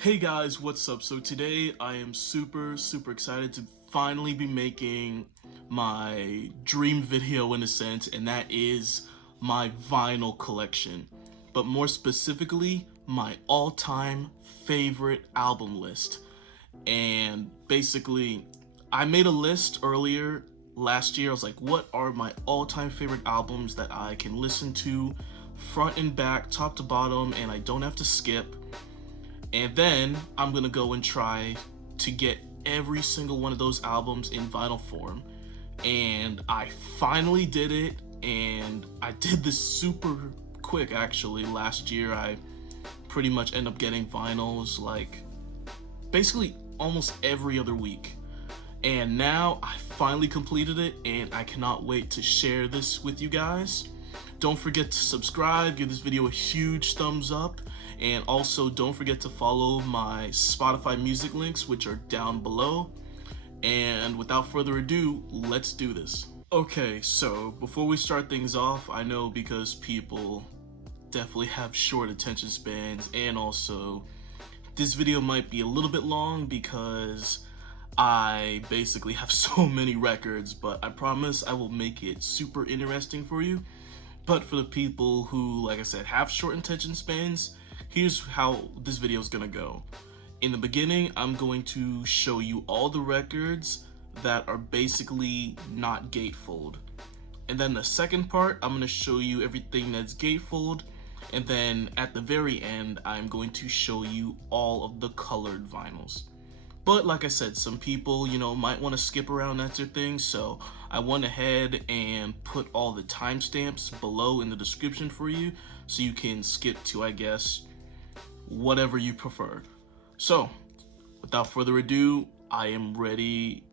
Hey guys, what's up? So today I am super excited to finally be making my dream video in a sense, and that is my vinyl collection. But more specifically, my all-time favorite album list. And basically, I made a list earlier last year. I was like, what are my all-time favorite albums that I can listen to front and back, top to bottom, and I don't have to skip. And then I'm gonna go and try to get every single one of those albums in vinyl form. And I finally did it, and I did this super quick actually. Last year I pretty much end up getting vinyls like basically almost every other week. And now I finally completed it, and I cannot wait to share this with you guys. Don't forget to subscribe, give this video a huge thumbs up, and also don't forget to follow my Spotify music links, which are down below. And without further ado, let's do this. Okay, so before we start things off, I know because people definitely have short attention spans, and also this video might be a little bit long because I basically have so many records, but I promise I will make it super interesting for you. But for the people who, like I said, have short attention spans, here's how this video is gonna go. In the beginning, I'm going to show you all the records that are basically not gatefold. And then the second part, I'm gonna show you everything that's gatefold. And then at the very end, I'm going to show you all of the colored vinyls. But like I said, some people, might want to skip around, that's their thing, so I went ahead and put all the timestamps below in the description for you, so you can skip to, I guess, whatever you prefer. So, without further ado, I am ready.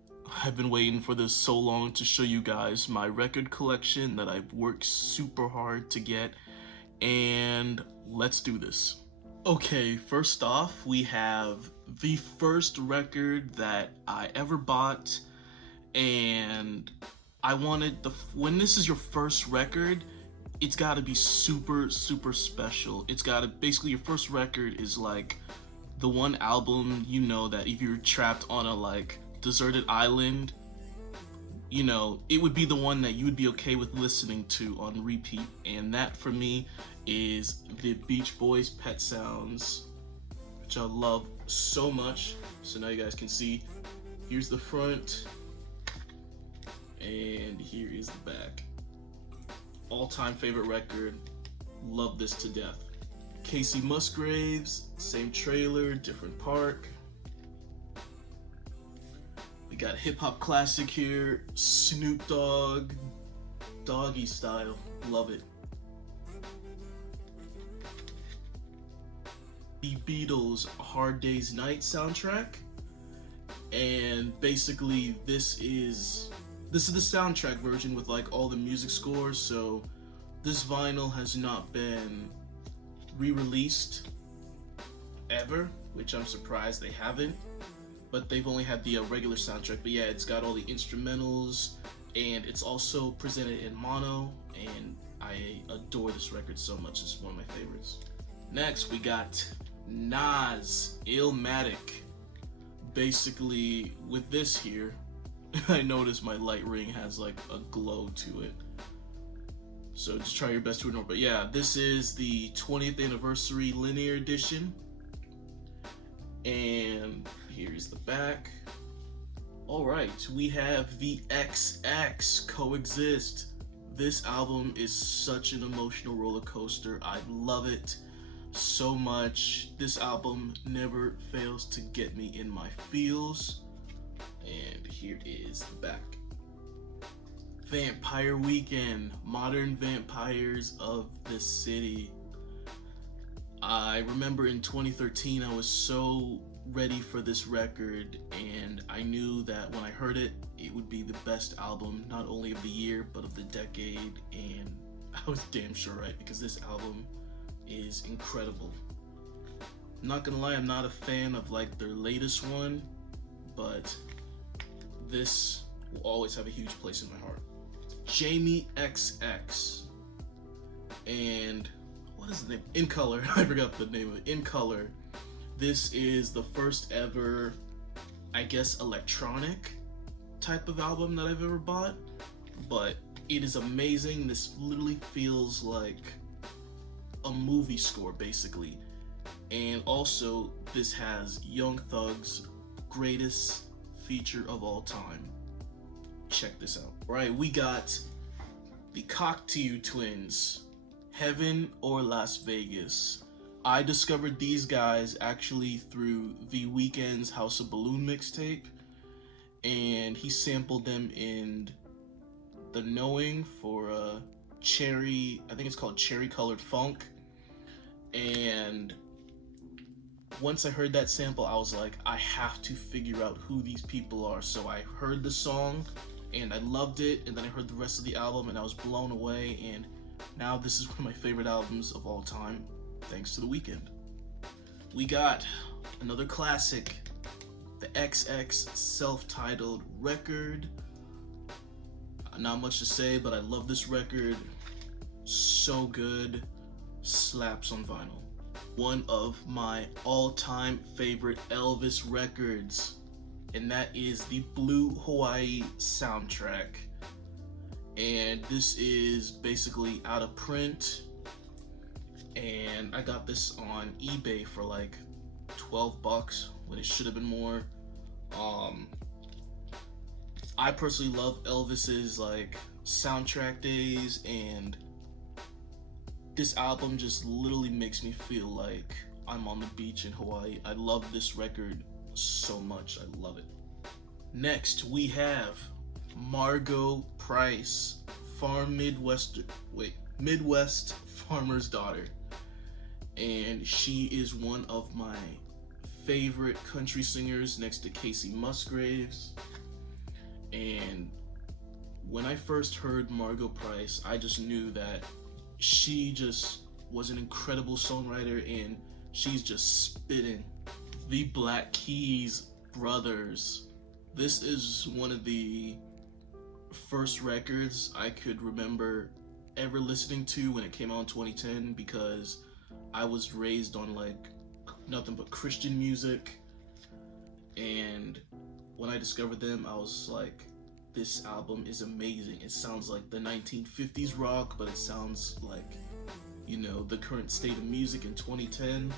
I've been waiting for this so long to show you guys my record collection that I've worked super hard to get, and let's do this. Okay, first off, we have the first record that I ever bought, and I wanted when this is your first record, it's gotta be super special. It's gotta, basically your first record is like the one album, that if you're trapped on a like deserted island, it would be the one that you would be okay with listening to on repeat. And that for me is the Beach Boys' Pet Sounds, which I love so much. So now you guys can see, here's the front and here is the back. All-time favorite record, love this to death. Casey Musgraves, same trailer, different park. We got hip hop classic here, Snoop Dogg, Doggy Style, love it. The Beatles' Hard Day's Night soundtrack, and basically this is the soundtrack version with like all the music scores. So this vinyl has not been re-released ever, which I'm surprised they haven't. But they've only had the regular soundtrack. But yeah, it's got all the instrumentals, and it's also presented in mono, and I adore this record so much. It's one of my favorites. Next, we got Nas, Illmatic. Basically, with this here, I noticed my light ring has like a glow to it. So just try your best to ignore. But yeah, this is the 20th anniversary linear edition. And here's the back. Alright, we have the XX Coexist. This album is such an emotional roller coaster. I love it so much. This album never fails to get me in my feels. And here is the back. Vampire Weekend, Modern Vampires of the City. I remember in 2013 I was so ready for this record, and I knew that when I heard it, it would be the best album, not only of the year, but of the decade, and I was damn sure right, because this album is incredible. I'm not gonna lie, I'm not a fan of like their latest one, but this will always have a huge place in my heart. Jamie XX, and what is the name? In Color. I forgot the name of it. In Color. This is the first ever, I guess, electronic type of album that I've ever bought, but it is amazing. This literally feels like a movie score, basically. And also, this has Young Thug's greatest feature of all time. Check this out. Right, we got the Cocteau Twins, Heaven or Las Vegas. I discovered these guys actually through The Weeknd's House of Balloon mixtape, and he sampled them in The Knowing for Cherry, I think it's called Cherry Colored Funk. And once I heard that sample, I was like, I have to figure out who these people are. So I heard the song and I loved it, and then I heard the rest of the album and I was blown away, and now this is one of my favorite albums of all time, thanks to The Weeknd. We got another classic, the XX self-titled record. Not much to say, but I love this record. So good. Slaps on vinyl. One of my all-time favorite Elvis records, and that is the Blue Hawaii soundtrack. And this is basically out of print, and I got this on eBay for like $12 when it should have been more. I personally love Elvis's like soundtrack days, and this album just literally makes me feel like I'm on the beach in Hawaii. I love this record so much. I love it. Next, we have Margot Price, Midwest Farmer's Daughter. And she is one of my favorite country singers next to Casey Musgraves. And when I first heard Margot Price, I just knew that she just was an incredible songwriter, and she's just spitting. The Black Keys Brothers. This is one of the first records I could remember ever listening to when it came out in 2010, because I was raised on like nothing but Christian music, and when I discovered them, I was like, this album is amazing. It sounds like the 1950s rock, but it sounds like, you know, the current state of music in 2010.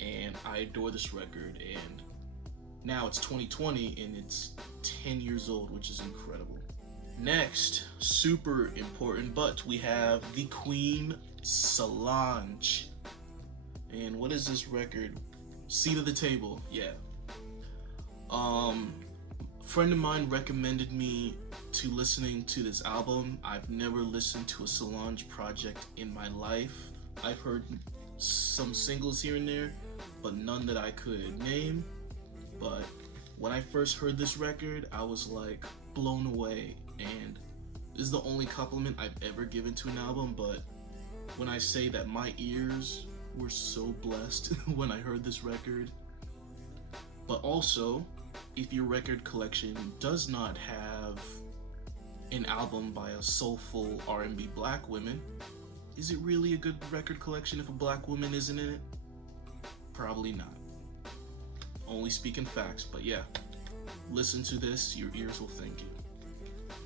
And I adore this record, and now it's 2020 and it's 10 years old, which is incredible. Next, super important, but we have the Queen, Solange. And what is this record? Seat of the Table, yeah. A friend of mine recommended me to listening to this album. I've never listened to a Solange project in my life. I've heard some singles here and there, but none that I could name. But when I first heard this record, I was like blown away, and this is the only compliment I've ever given to an album, but when I say that my ears were so blessed when I heard this record. But also, if your record collection does not have an album by a soulful R&B black woman, is it really a good record collection if a black woman isn't in it? Probably not. Only speaking facts, but yeah. Listen to this, your ears will thank you.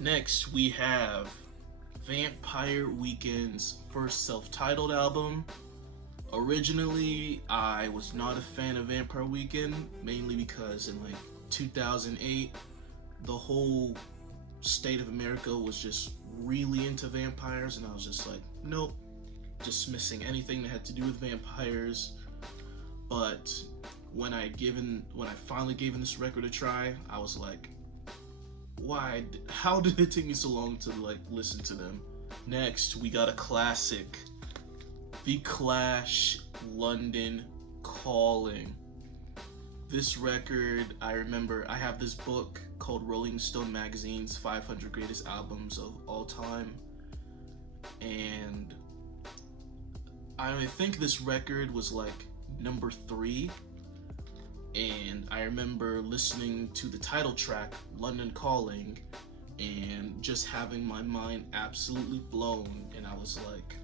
Next, we have Vampire Weekend's first self-titled album. Originally, I was not a fan of Vampire Weekend, mainly because in like 2008, the whole state of America was just really into vampires, and I was just like, nope, dismissing anything that had to do with vampires. But when I finally gave this record a try, I was like, how did it take me so long to like listen to them? Next, we got a classic, The Clash, London Calling. This record, I remember, I have this book called Rolling Stone Magazine's 500 Greatest Albums of All Time, and I think this record was like number 3, and I remember listening to the title track, London Calling, and just having my mind absolutely blown, and I was like,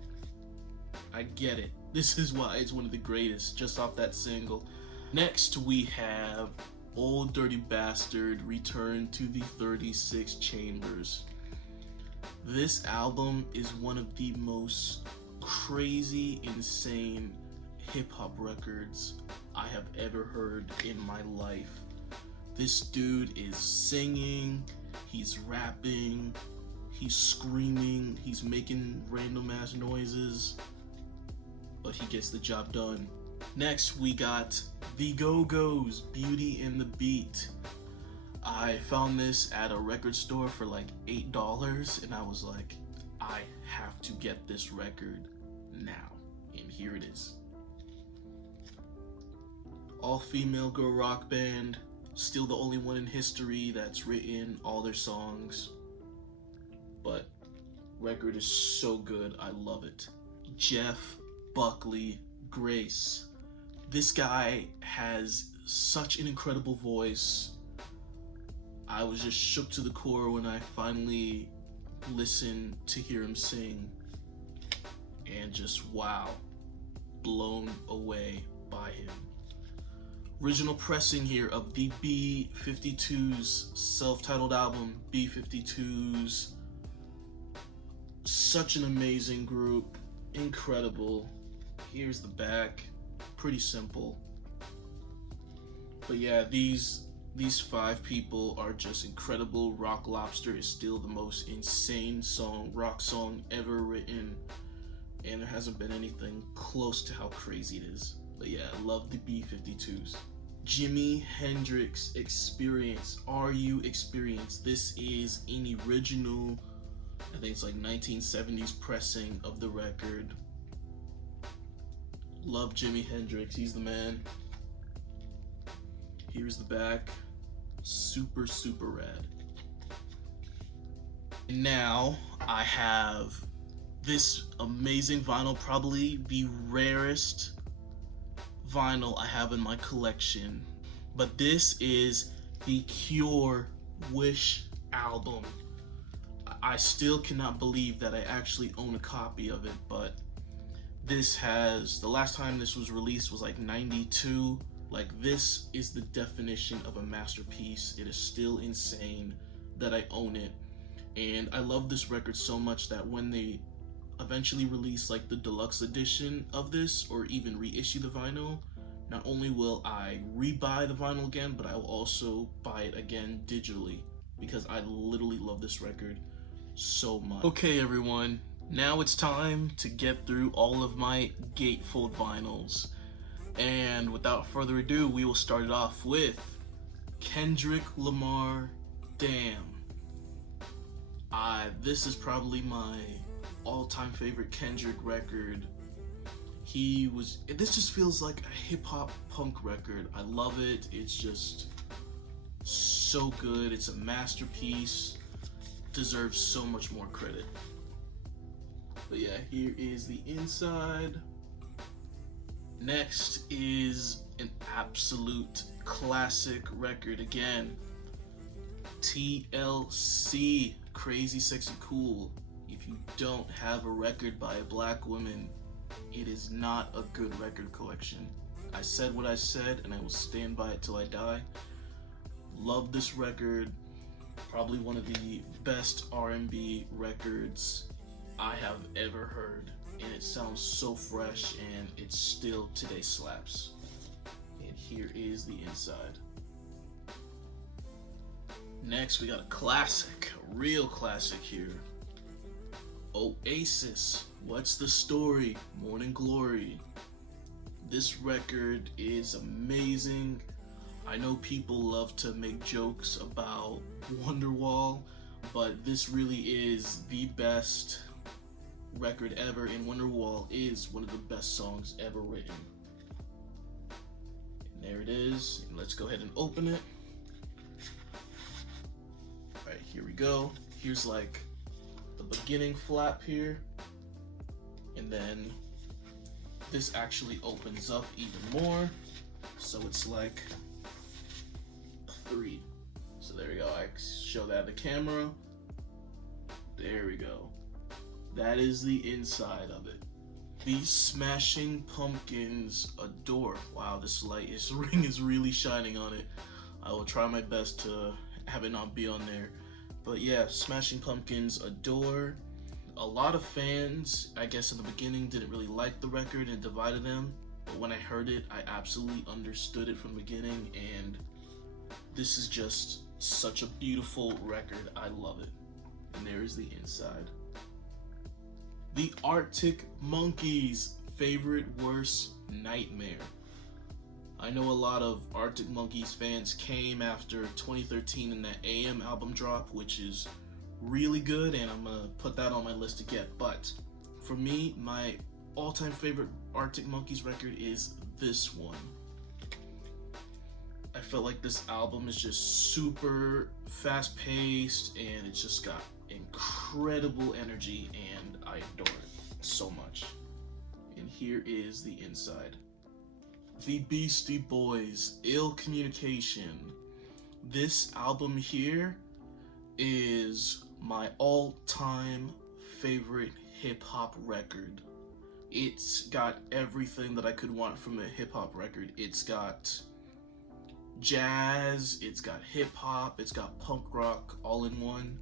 I get it. This is why it's one of the greatest, just off that single. Next we have Old Dirty Bastard Return to the 36 Chambers. This album is one of the most crazy, insane hip-hop records I have ever heard in my life. This dude is singing, he's rapping, he's screaming, he's making random ass noises, but he gets the job done. Next we got The Go-Go's Beauty and the Beat. I found this at a record store for like $8 and I was like, I have to get this record now. And here it is. All-female girl rock band, still the only one in history that's written all their songs. But record is so good, I love it. Jeff Buckley Grace. This guy has such an incredible voice. I was just shook to the core when I finally listened to hear him sing. And just wow, blown away by him. Original pressing here of the B-52s self-titled album, B-52s. Such an amazing group, incredible. Here's the back, pretty simple. But yeah, these 5 people are just incredible. Rock Lobster is still the most insane rock song ever written, and there hasn't been anything close to how crazy it is. But yeah, I love the B-52s. Jimi Hendrix Experience, RU Experience. This is an original, I think it's like 1970s pressing of the record. Love Jimi Hendrix, he's the man. Here's the back, super, super rad. And now I have this amazing vinyl, probably the rarest vinyl I have in my collection. But this is the Cure Wish album. I still cannot believe that I actually own a copy of it, but this has, the last time this was released was like 92. Like, this is the definition of a masterpiece. It is still insane that I own it. And I love this record so much that when they eventually release like the deluxe edition of this, or even reissue the vinyl, not only will I rebuy the vinyl again, but I will also buy it again digitally, because I literally love this record so much. Okay everyone, now it's time to get through all of my Gatefold vinyls. And without further ado, we will start it off with Kendrick Lamar, Damn. This is probably my all-time favorite Kendrick record. This just feels like a hip-hop punk record. I love it. It's just so good. It's a masterpiece. Deserves so much more credit. But yeah, here is the inside. Next is an absolute classic record again. TLC, Crazy Sexy Cool. If you don't have a record by a black woman, it is not a good record collection. I said what I said and I will stand by it till I die. Love this record. Probably one of the best R&B records I have ever heard. And it sounds so fresh and it still today slaps. And here is the inside. Next we got a classic, a real classic here. Oasis, What's the Story, Morning Glory. This record is amazing. I know people love to make jokes about Wonderwall, but this really is the best record ever, and Wonderwall is one of the best songs ever written. And there it is, and let's go ahead and open it. Alright, here we go. Here's like the beginning flap here, and then this actually opens up even more, so it's like a 3. So there we go, I show that the camera. There we go. That is the inside of it. The Smashing Pumpkins Adore. Wow, this ring is really shining on it. I will try my best to have it not be on there. But yeah, Smashing Pumpkins Adore. A lot of fans, I guess in the beginning, didn't really like the record and divided them. But when I heard it, I absolutely understood it from the beginning, and this is just such a beautiful record. I love it. And there is the inside. The Arctic Monkeys' favorite worst nightmare. I know a lot of Arctic Monkeys fans came after 2013 and that AM album drop, which is really good, and I'm gonna put that on my list to get. But for me, my all-time favorite Arctic Monkeys record is this one. I felt like this album is just super fast-paced, and it's just got incredible energy, and I adore it so much. And here is the inside. The Beastie Boys, Ill Communication. This album here is my all-time favorite hip-hop record. It's got everything that I could want from a hip-hop record. It's got jazz, it's got hip-hop, it's got punk rock all in one.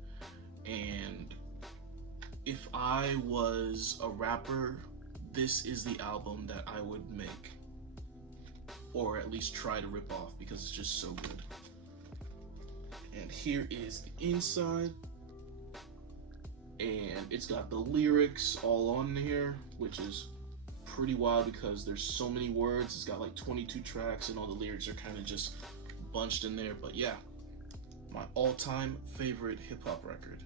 And if I was a rapper, this is the album that I would make, or at least try to rip off, because it's just so good. And here is the inside, and it's got the lyrics all on here, which is pretty wild because there's so many words. It's got like 22 tracks, and all the lyrics are kind of just bunched in there. But yeah, my all-time favorite hip-hop record.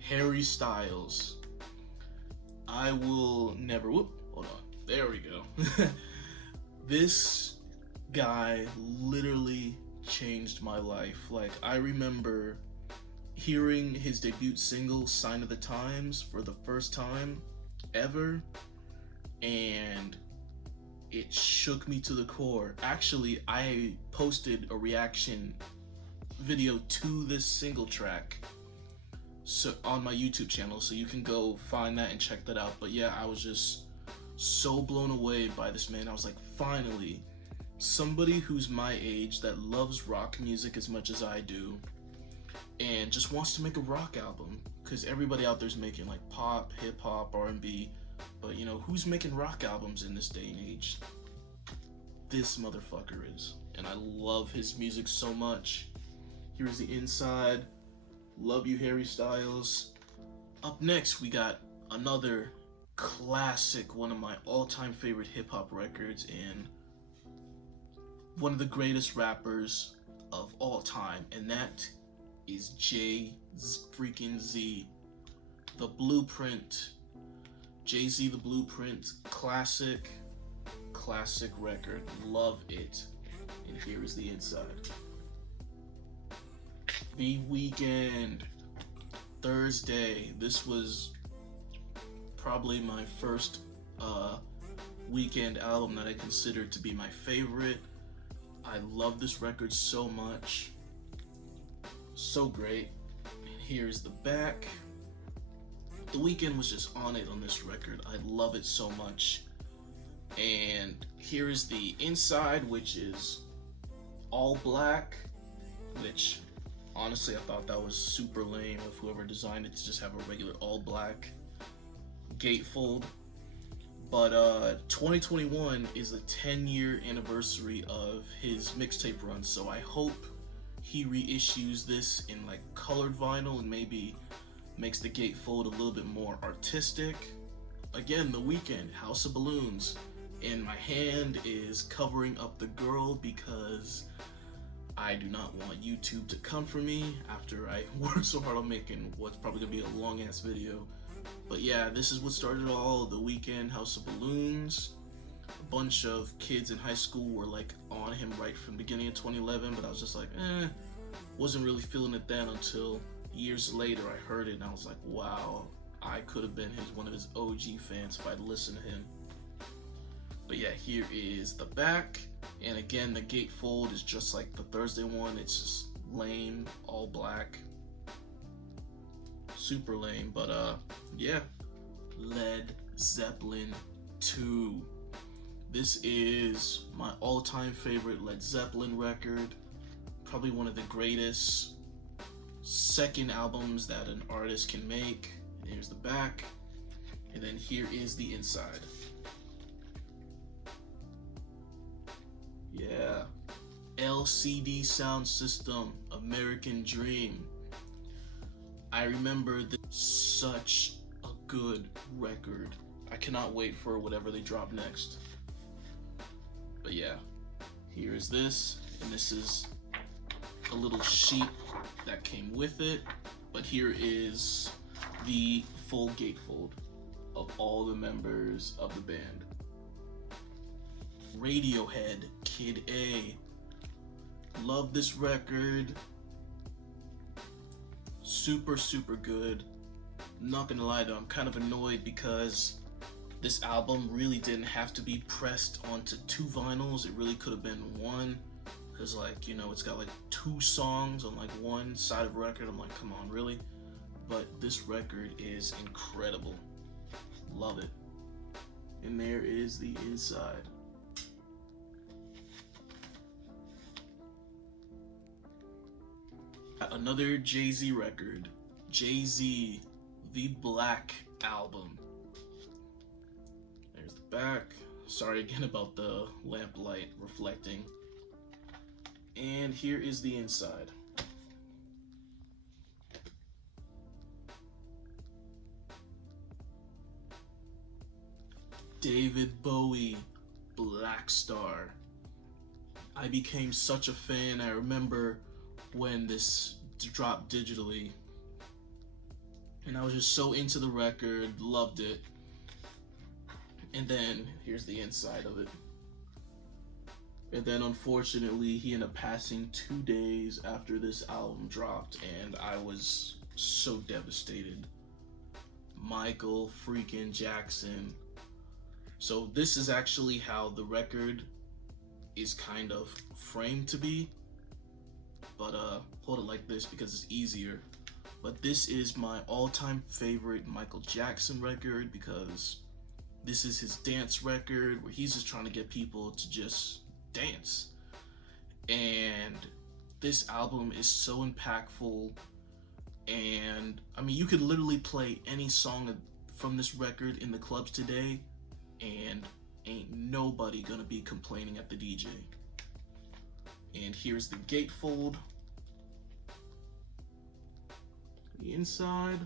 Harry Styles. I will never, hold on, there we go. This guy literally changed my life. Like, I remember hearing his debut single, Sign of the Times, for the first time ever, and it shook me to the core. Actually, I posted a reaction video to this single track on my YouTube channel, so you can go find that and check that out. But yeah, I was just so blown away by this man. I was like, finally, somebody who's my age that loves rock music as much as I do and just wants to make a rock album, because everybody out there's making like pop, hip-hop, R&B, but you know, who's making rock albums in this day and age? This motherfucker is, and I love his music so much. Here's the inside. Love you, Harry Styles. Up next, we got another classic, one of my all-time favorite hip-hop records, and one of the greatest rappers of all time, and that is Jay-Z. The Blueprint. Jay-Z, The Blueprint, classic record. Love it. And here is the inside. The Weeknd, Thursday. This was probably my first Weeknd album that I considered to be my favorite. I love this record so much. So great. And here's the back. The Weeknd was just on it on this record. I love it so much. And here is the inside, which is all black, which honestly I thought that was super lame of whoever designed it to just have a regular all black gatefold. But 2021 is the 10-year anniversary of his mixtape run, so I hope he reissues this in like colored vinyl and maybe makes the gatefold a little bit more artistic. Again, The Weeknd, House of Balloons, and my hand is covering up the girl because I do not want YouTube to come for me after I worked so hard on making what's probably gonna be a long ass video. But yeah, this is what started all. The Weeknd, House of Balloons. A bunch of kids in high school were like on him right from the beginning of 2011, but I was just like, wasn't really feeling it then until years later I heard it and I was like, wow, I could have been one of his OG fans if I'd listened to him. But yeah, here is the back, and again, the gatefold is just like the Thursday one. It's just lame, all black, super lame. But yeah, Led Zeppelin, 2. This is my all-time favorite Led Zeppelin record. Probably one of the greatest second albums that an artist can make. Here's the back. And then here is the inside. Yeah. LCD sound system, American Dream. I remember this, such a good record. I cannot wait for whatever they drop next. But yeah, here is this, and this is a little sheet that came with it. But here is the full gatefold of all the members of the band. Radiohead, Kid A. Love this record. Super, super good. I'm not gonna lie though, I'm kind of annoyed because this album really didn't have to be pressed onto 2 vinyls. It really could have been 1. Because, like, you know, it's got like 2 songs on like one side of the record. I'm like, come on, really? But this record is incredible. Love it. And there is the inside. Another Jay-Z record. Jay-Z, the Black Album. There's the back. Sorry again about the lamp light reflecting. And here is the inside. David Bowie, Black Star. I became such a fan. I remember when this dropped digitally, and I was just so into the record, loved it. And then here's the inside of it. And then unfortunately he ended up passing 2 days after this album dropped, and I was so devastated. Michael freaking Jackson. So this is actually how the record is kind of framed to be, but hold it like this because it's easier. But this is my all-time favorite Michael Jackson record because this is his dance record where he's just trying to get people to just dance. And this album is so impactful, and I mean, you could literally play any song from this record in the clubs today and ain't nobody gonna be complaining at the DJ. And here's the gatefold, the inside,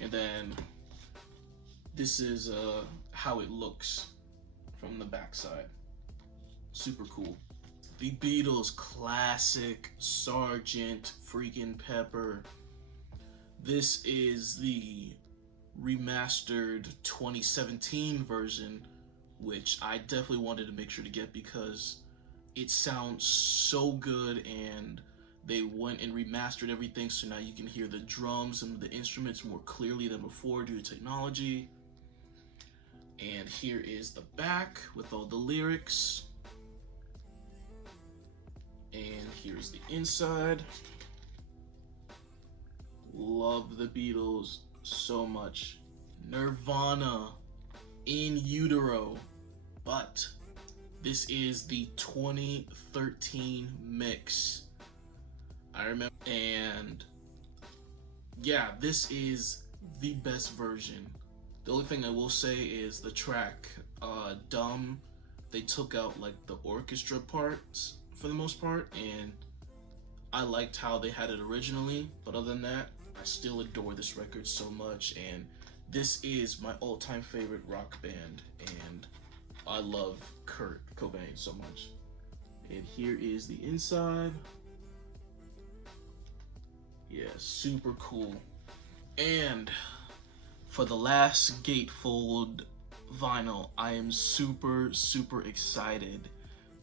and then this is how it looks from the backside. Super cool. The Beatles classic Sgt. Freaking Pepper. This is the remastered 2017 version, which I definitely wanted to make sure to get because it sounds so good, and they went and remastered everything so now you can hear the drums and the instruments more clearly than before due to technology. And here is the back with all the lyrics. And here's the inside. Love the Beatles so much. Nirvana, In Utero. But this is the 2013 mix. I remember, and yeah, this is the best version. The only thing I will say is the track Dumb, they took out like the orchestra parts for the most part, and I liked how they had it originally, but other than that, I still adore this record so much, and this is my all-time favorite rock band, and I love Kurt Cobain so much. And here is the inside. Yeah, super cool. And for the last Gatefold vinyl, I am super, super excited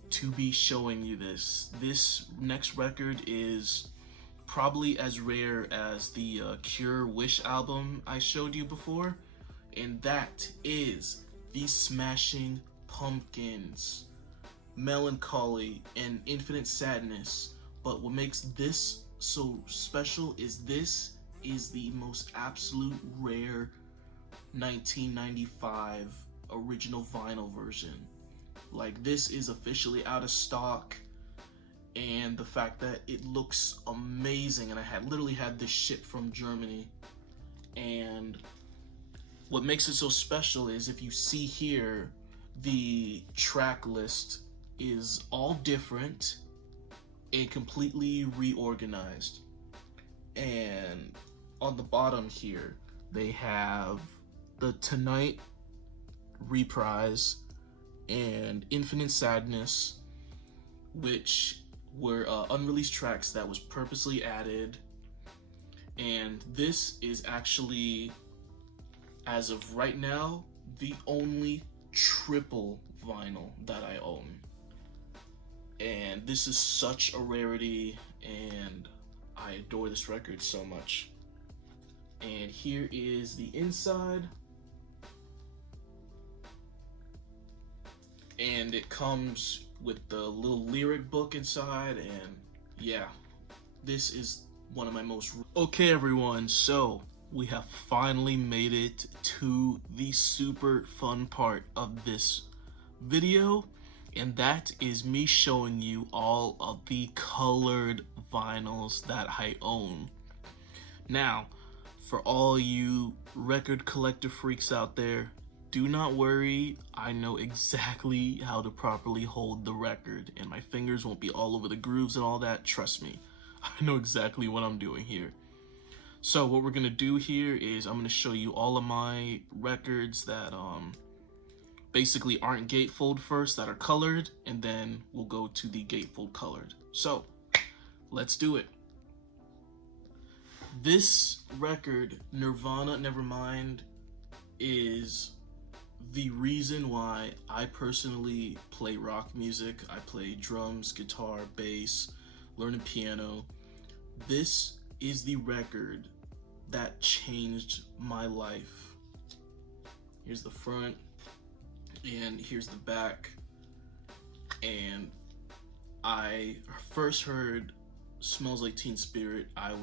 to be showing you this. This next record is probably as rare as the Cure Wish album I showed you before, and that is the Smashing Pumpkins. Melancholy and Infinite Sadness. But what makes this so special is this is the most absolute rare 1995 original vinyl version. Like, this is officially out of stock, and the fact that it looks amazing, and I had literally had this shit from Germany. And what makes it so special is, if you see here, the track list is all different and completely reorganized. And on the bottom here, they have the Tonight Reprise and Infinite Sadness, which were unreleased tracks that was purposely added. And this is actually, as of right now, the only triple vinyl that I own. And this is such a rarity, and I adore this record so much. And here is the inside. And it comes with the little lyric book inside, and yeah, this is one of my most... Okay everyone, so we have finally made it to the super fun part of this video, and that is me showing you all of the colored vinyls that I own. Now, for all you record collector freaks out there, do not worry, I know exactly how to properly hold the record, and my fingers won't be all over the grooves and all that. Trust me, I know exactly what I'm doing here. So what we're gonna do here is I'm gonna show you all of my records that basically aren't gatefold first, that are colored, and then we'll go to the gatefold colored. So let's do it. This record, Nirvana Nevermind, is the reason why I personally play rock music. I play drums, guitar, bass, learning piano. This is the record that changed my life. Here's the front, and here's the back. And I first heard Smells Like Teen Spirit. I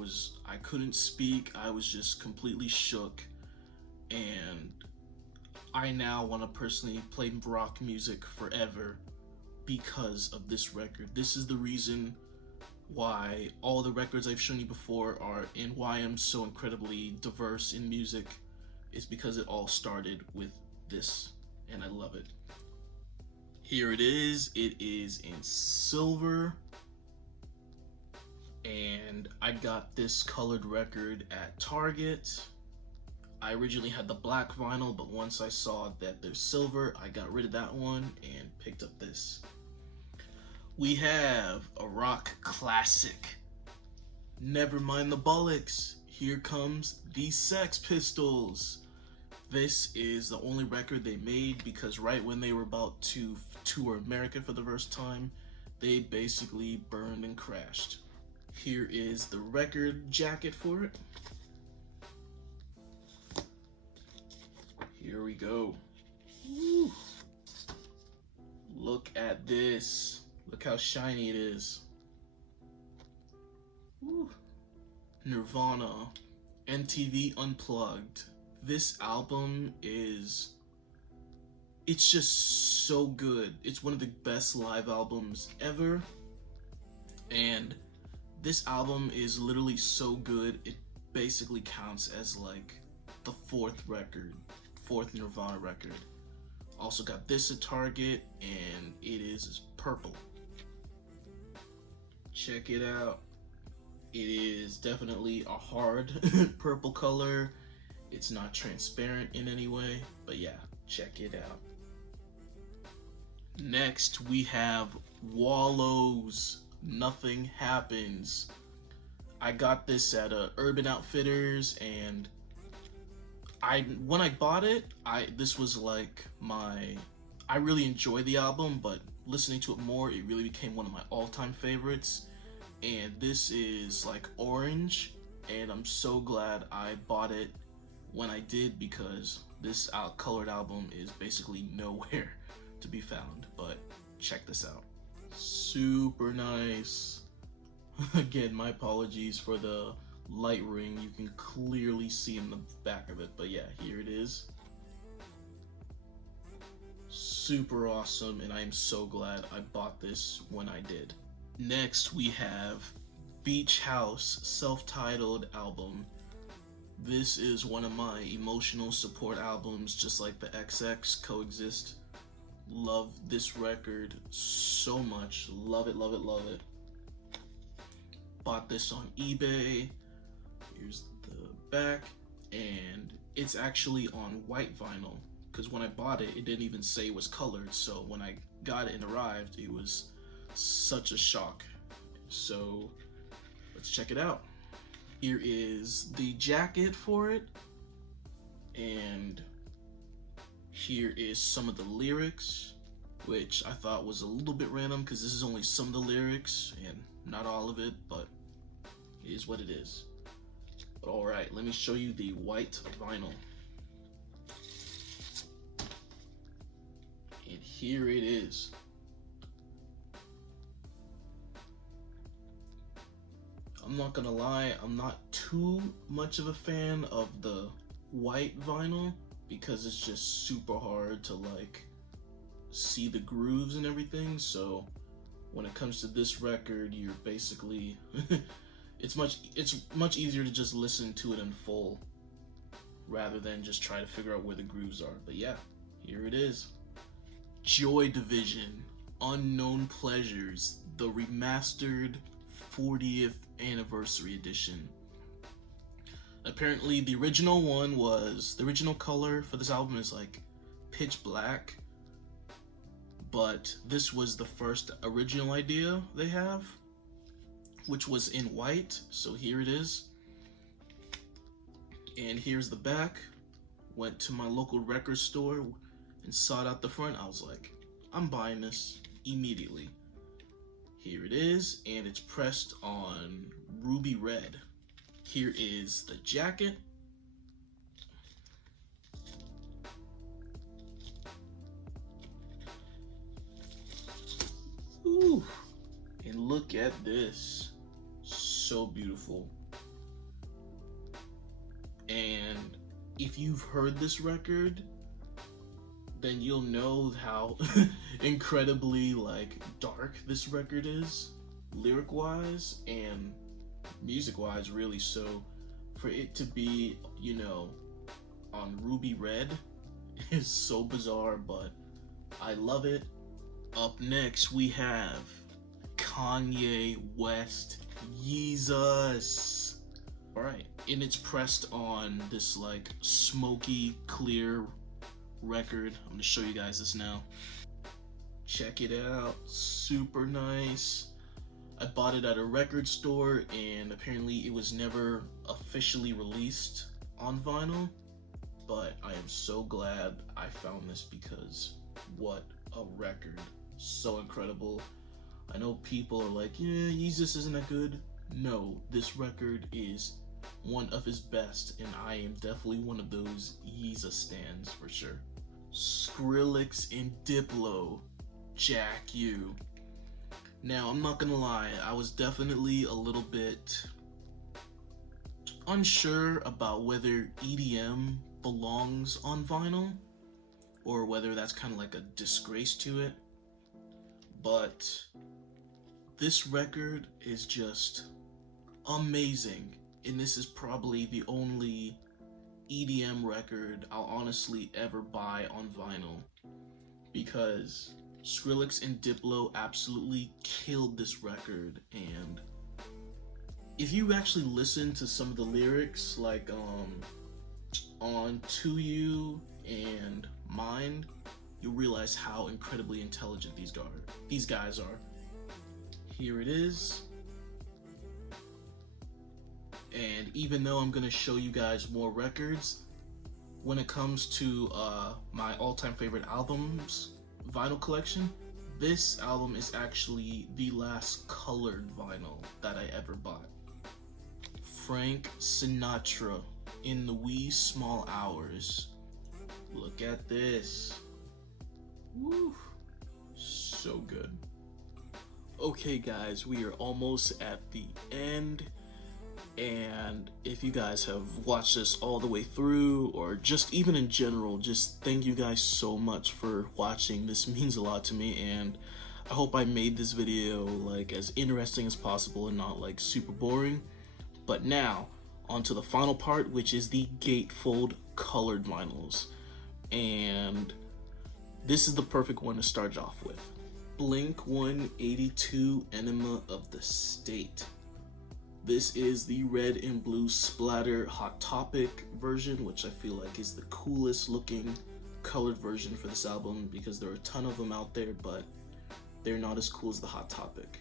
couldn't speak. I was just completely shook. And I now want to personally play rock music forever because of this record. This is the reason why all the records I've shown you before are, and why I'm so incredibly diverse in music, is because it all started with this, and I love it. Here it is. It is in silver, and I got this colored record at Target. I originally had the black vinyl, but once I saw that there's silver, I got rid of that one and picked up this. We have a rock classic, Nevermind the Bollocks. Here comes the Sex Pistols. This is the only record they made because right when they were about to tour America for the first time, they basically burned and crashed. Here is the record jacket for it. Here we go. Woo. Look at this. Look how shiny it is. Woo. Nirvana, MTV Unplugged. This album it's just so good. It's one of the best live albums ever. And this album is literally so good, it basically counts as like the fourth Nirvana record. Also got this at Target, and it is purple. Check it out. It is definitely a hard purple color. It's not transparent in any way, but yeah, check it out. Next, we have Wallows, Nothing Happens. I got this at Urban Outfitters, and when I bought it, this was like I really enjoyed the album, but listening to it more, it really became one of my all-time favorites. And this is like orange, and I'm so glad I bought it when I did, because this colored album is basically nowhere to be found. But check this out. Super nice. Again, my apologies for the light ring. You can clearly see in the back of it, but yeah, here it is. Super awesome, and I am so glad I bought this when I did. Next, we have Beach House self-titled album. This is one of my emotional support albums, just like the XX Coexist. Love this record so much. Love it, love it, love it. Bought this on eBay. Here's the back, and it's actually on white vinyl, because when I bought it, it didn't even say it was colored, so when I got it and arrived, it was such a shock. So let's check it out. Here is the jacket for it, and here is some of the lyrics, which I thought was a little bit random because this is only some of the lyrics and not all of it, but it is what it is. But alright, let me show you the white vinyl. And here it is. I'm not gonna lie, I'm not too much of a fan of the white vinyl because it's just super hard to like see the grooves and everything. So when it comes to this record, you're basically it's much easier to just listen to it in full rather than just try to figure out where the grooves are. But yeah, here it is. Joy Division Unknown Pleasures, the remastered 40th anniversary edition. Apparently the original color for this album is like pitch black, but this was the first original idea they have, which was in white. So here it is, and here's the back. Went to my local record store and saw it out the front. I was like, I'm buying this immediately. Here it is, and it's pressed on ruby red. Here is the jacket. Ooh, and look at this. So beautiful. And if you've heard this record, then you'll know how incredibly like dark this record is, lyric wise and music wise, really. So for it to be, you know, on ruby red is so bizarre, but I love it. Up next we have Kanye West Yeezus. Alright, and it's pressed on this like smoky clear record. I'm gonna show you guys this now. Check it out, super nice. I bought it at a record store, and apparently it was never officially released on vinyl, but I am so glad I found this because what a record. So incredible. I know people are like, yeah, Yeezus isn't that good. No, this record is one of his best, and I am definitely one of those Yeezus stans for sure. Skrillex and Diplo, Jack U. Now, I'm not gonna lie, I was definitely a little bit unsure about whether EDM belongs on vinyl or whether that's kind of like a disgrace to it. But this record is just amazing, and this is probably the only EDM record I'll honestly ever buy on vinyl, because Skrillex and Diplo absolutely killed this record. And if you actually listen to some of the lyrics, like on To You and Mind, you'll realize how incredibly intelligent these guys are. Here it is. And even though I'm gonna show you guys more records, when it comes to my all-time favorite albums vinyl collection, this album is actually the last colored vinyl that I ever bought. Frank Sinatra, In the Wee Small Hours. Look at this. Woo, so good. Okay guys, we are almost at the end. And if you guys have watched this all the way through, or just even in general, just thank you guys so much for watching. This means a lot to me, and I hope I made this video like as interesting as possible and not like super boring. But now, on to the final part, which is the Gatefold colored vinyls. And this is the perfect one to start off with. Blink 182 Enema of the State. This is the red and blue splatter Hot Topic version, which I feel like is the coolest looking colored version for this album, because there are a ton of them out there, but they're not as cool as the Hot Topic.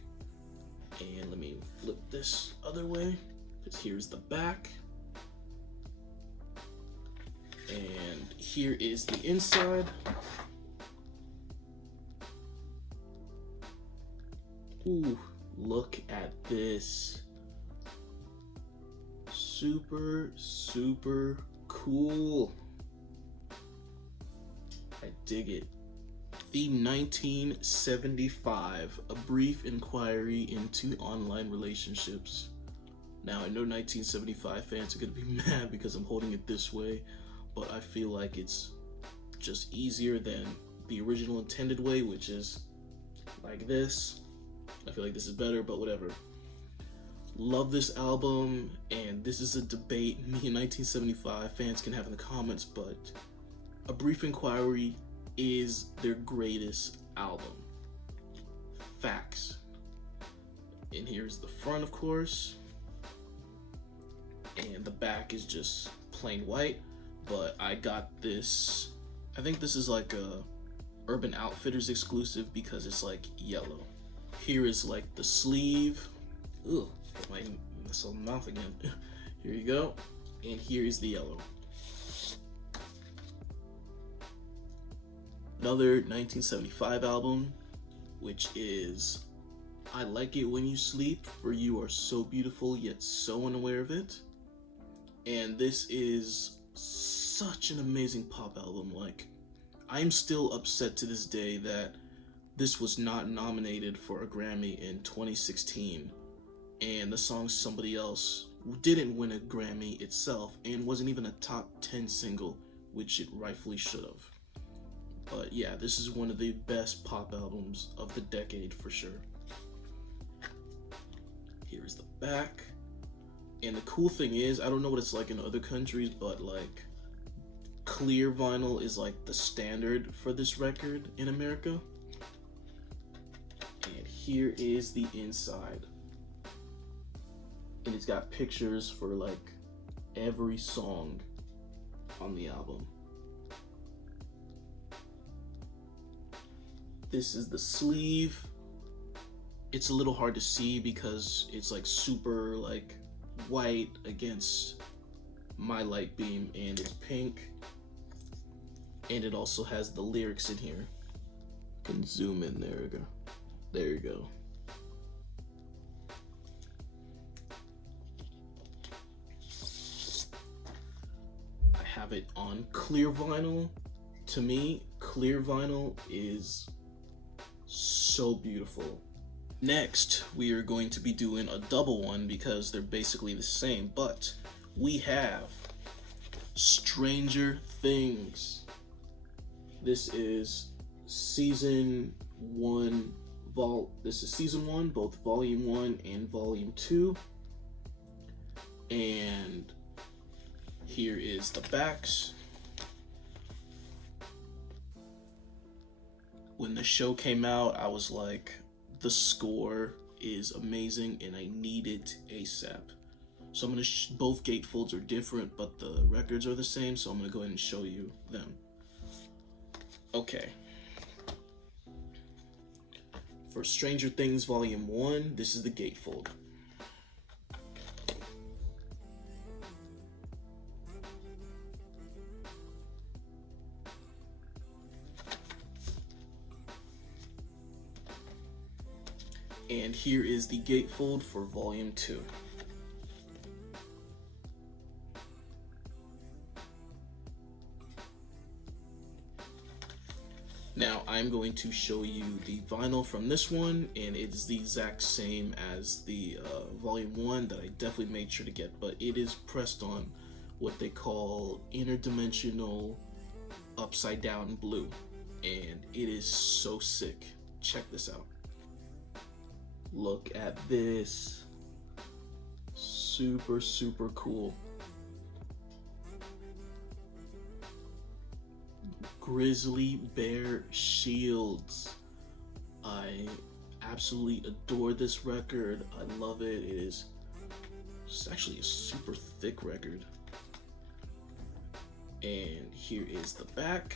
And let me flip this other way, because here's the back. And here is the inside. Ooh, look at this. Super cool. I dig it. The 1975, A Brief Inquiry into Online Relationships. Now, I know 1975 fans are gonna be mad because I'm holding it this way, but I feel like it's just easier than the original intended way, which is like this. I feel like this is better, but whatever. Love this album, and this is a debate me and 1975 fans can have in the comments, but A Brief Inquiry is their greatest album. Facts. And here's the front, of course. And the back is just plain white, but I got this, I think this is like a Urban Outfitters exclusive because it's like yellow. Here is like the sleeve. Ugh. Put my mess on the mouth again. Here you go. And here's the yellow. Another 1975 album, which is I Like It When You Sleep, For You Are So Beautiful Yet So Unaware of It. And this is such an amazing pop album. Like, I'm still upset to this day that this was not nominated for a Grammy in 2016. And the song Somebody Else didn't win a Grammy itself and wasn't even a top 10 single, which it rightfully should have. But yeah, this is one of the best pop albums of the decade for sure. Here's the back. And the cool thing is, I don't know what it's like in other countries, but like clear vinyl is like the standard for this record in America. And here is the inside. And it's got pictures for like every song on the album. This is the sleeve. It's a little hard to see because it's like super like white against my light beam, and it's pink. And it also has the lyrics in here. You can zoom in, there you go. There you go. Have it on clear vinyl. To me, clear vinyl is so beautiful. Next, we are going to be doing a double one because they're basically the same, but we have Stranger Things. This is season 1, this is season 1, both volume 1 and volume 2. And here is the backs. When the show came out, I was like, the score is amazing and I need it ASAP. So I'm gonna, both gatefolds are different, but the records are the same, so I'm gonna go ahead and show you them. Okay. For Stranger Things Volume 1, this is the gatefold. And here is the gatefold for Volume 2. Now, I'm going to show you the vinyl from this one, and it's the exact same as the volume 1 that I definitely made sure to get, but it is pressed on what they call interdimensional upside down blue, and it is so sick. Check this out. Look at this. Super, super cool. Grizzly bear shields. I absolutely adore this record. I love it. It's actually a super thick record. And here is the back.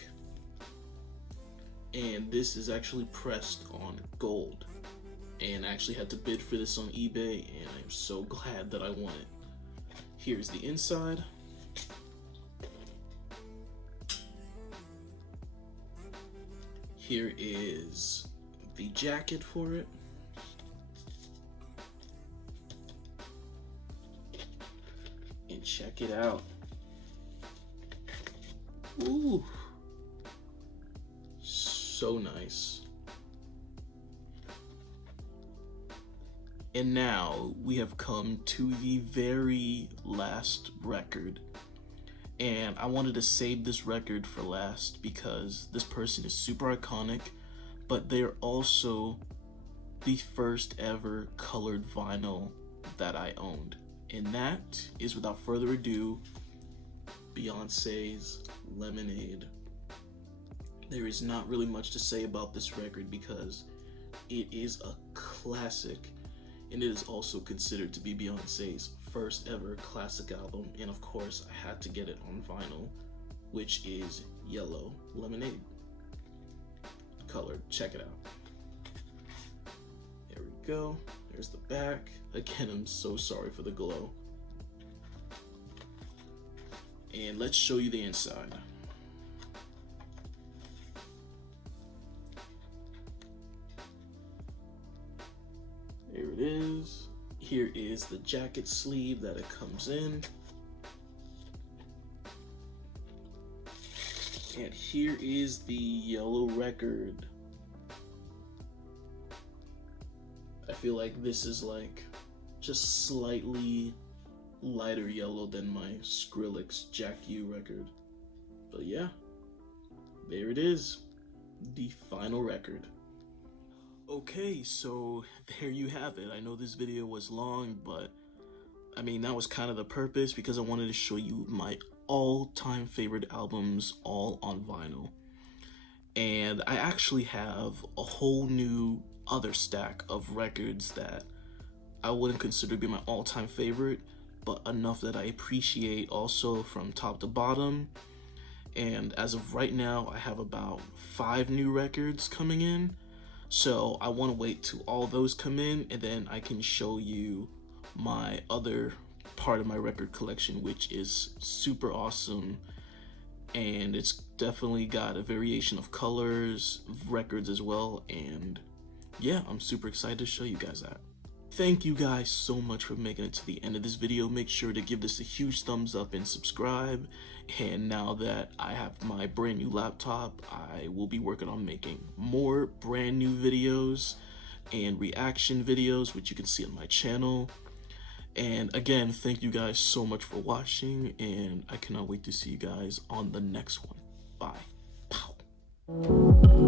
And this is actually pressed on gold. And I actually had to bid for this on eBay, and I'm so glad that I won it. Here's the inside. Here is the jacket for it. And check it out. Ooh. So nice. And now we have come to the very last record. And I wanted to save this record for last because this person is super iconic, but they're also the first ever colored vinyl that I owned. And that is, without further ado, Beyonce's Lemonade. There is not really much to say about this record because it is a classic, and it is also considered to be Beyonce's first ever classic album. And of course, I had to get it on vinyl, which is Yellow Lemonade colored. Check it out. There we go. There's the back. Again, I'm so sorry for the glow. And let's show you the inside. There it is. Here is the jacket sleeve that it comes in. And here is the yellow record. I feel like this is like just slightly lighter yellow than my Skrillex Jack U record. But yeah, there it is, the final record. Okay, so there you have it. I know this video was long, but I mean, that was kind of the purpose, because I wanted to show you my all-time favorite albums all on vinyl. And I actually have a whole new other stack of records that I wouldn't consider to be my all-time favorite, but enough that I appreciate also from top to bottom. And as of right now, I have about 5 new records coming in. So I want to wait till all those come in, and then I can show you my other part of my record collection, which is super awesome. And it's definitely got a variation of colors, records as well. And yeah, I'm super excited to show you guys that. Thank you guys so much for making it to the end of this video. Make sure to give this a huge thumbs up and subscribe. And now that I have my brand new laptop, I will be working on making more brand new videos and reaction videos, which you can see on my channel. And again, thank you guys so much for watching, and I cannot wait to see you guys on the next one. Bye. Pow.